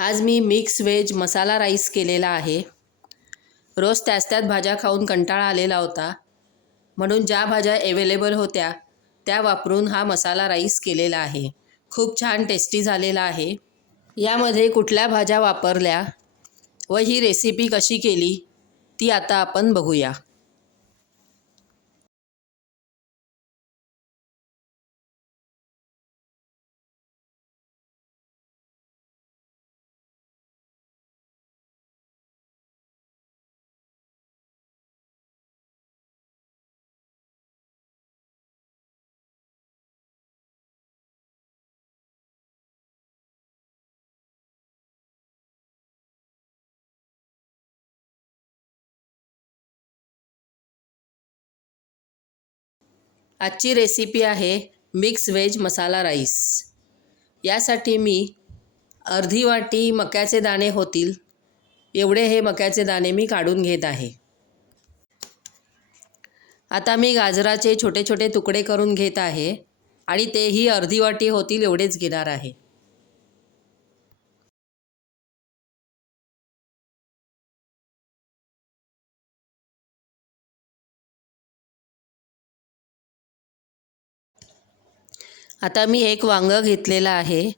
आज मी mix veg मसाला rice केलेला आहे. रोज त्याच भाज्या खाऊन कंटाळा आलेला होता, म्हणून ज्या भाज्या अवेलेबल होत्या त्या वापरून हा मसाला राईस केलेला आहे. खूप छान टेस्टी झालेला आहे. यामध्ये कुठल्या भाज्या वापरल्या व ही रेसिपी कशी केली ती आता आपण बघूया. आजची रेसिपी आहे मिक्स व्हेज मसाला राईस. यासाठी मी अर्धी वाटी मक्याचे दाणे होतील एवढे हे मक्याचे दाणे मी काढून घेत आहे. आता मी गाजराचे छोटे छोटे तुकडे करून घेत आहे आणि तेही अर्धी वाटी होतील एवढेच घेणार आहे. आता मी एक वांग घेतलेला आहे,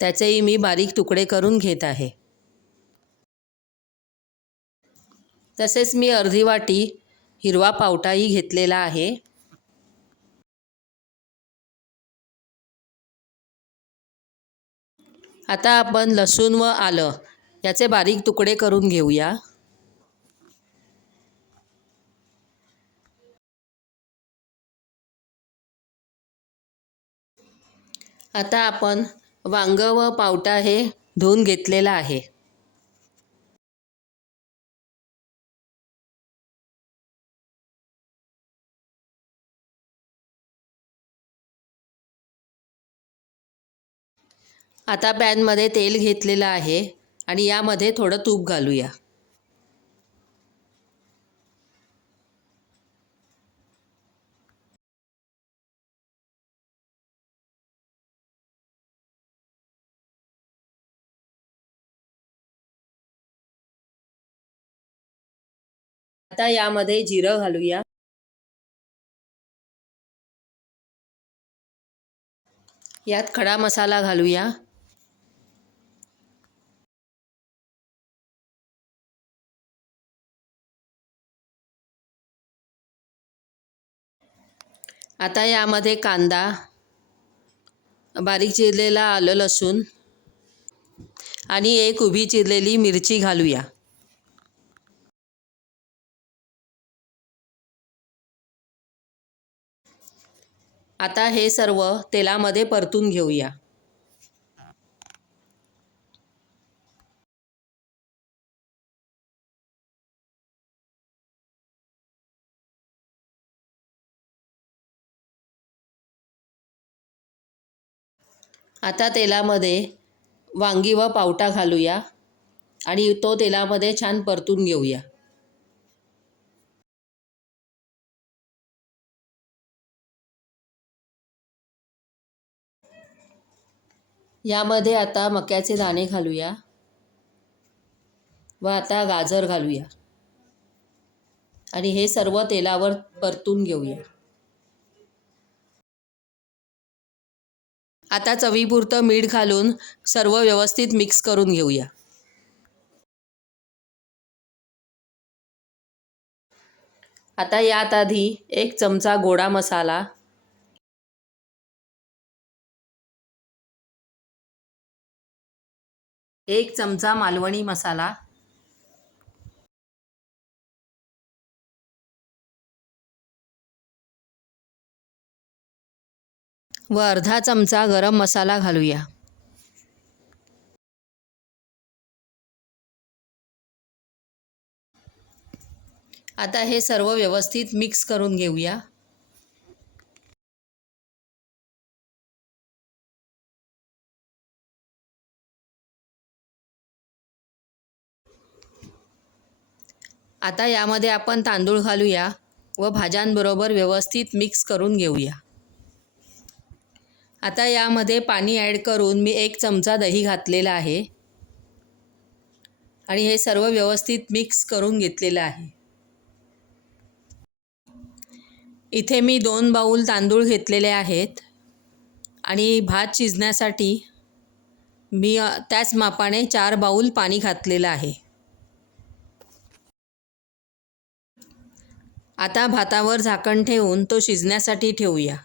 त्याचेही मी बारीक तुकडे करून घेत आहे. तसेच मी अर्धी वाटी हिरवा पावटाही घेतलेला आहे. आता आपण लसूण व आलं याचे बारीक तुकडे करून घेऊया. आता आपण वांग व पावटा हे धुवून घेतलेला आहे. आता पॅनमध्ये तेल घेतलेलं आहे आणि यामध्ये थोडं तूप घालूया. आता यामध्ये जिरं घालूया. यात खडा मसाला घालूया. आता यामध्ये कांदा, बारीक चिरलेला आलं लसूण आणि एक उभी चिरलेली मिरची घालूया. आता हे सर्व तेलामध्ये परतून घेऊया. आता तेलामध्ये वांगी व पावटा घालूया आणि तो तेलामध्ये छान परतून घेऊया. यामध्ये आता मक्याचे दाणे घालूया व आता गाजर घालूया आणि हे सर्व तेलावर परतून घेऊया. आता चवीपुरतं मीठ घालून सर्व व्यवस्थित मिक्स करून घेऊया. आता यात आधी 1 चमचा गोडा मसाला, 1 चमचा मालवणी मसाला, व अर्धा चमचा गरम मसाला घालूया. आता हे सर्व व्यवस्थित मिक्स करून घेऊया. आता यामध्ये आपण तांदूळ घालूया व भाज्यांबरोबर व्यवस्थित मिक्स करून घेऊया. आता यामध्ये पाणी ॲड करून मी 1 चमचा दही घातलेला आहे. आणि हे सर्व व्यवस्थित मिक्स करून घेतलेलं आहे. इथे मी 2 बाऊल तांदूळ घेतलेले आहेत आणि भात शिजण्यासाठी मी त्याच मापाने 4 बाऊल पाणी घातलेलं आहे. आता भातावर झाकण ठेवून तो शिजण्यासाठी ठेवूया.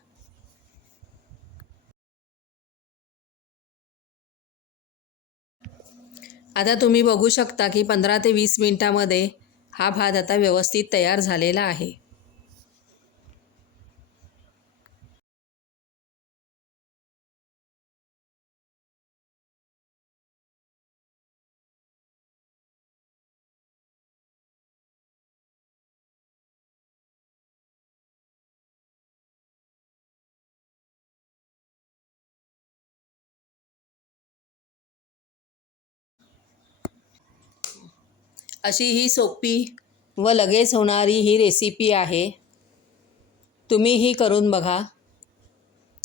आता तुम्ही बघू शकता की 15 ते 20 मिनिटामध्ये हा भात आता व्यवस्थित तयार झालेला आहे. अशी ही सोपी व लगेच होणारी ही रेसिपी आहे. तुम्हीही करून बघा.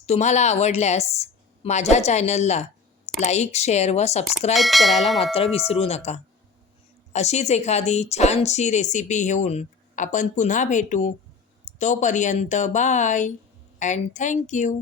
तुम्हाला आवडल्यास माझ्या चॅनलला लाईक, शेअर व सबस्क्राईब करायला मात्र विसरू नका. अशीच एखादी छानशी रेसिपी घेऊन आपण पुन्हा भेटू. तोपर्यंत बाय अँड थँक यू.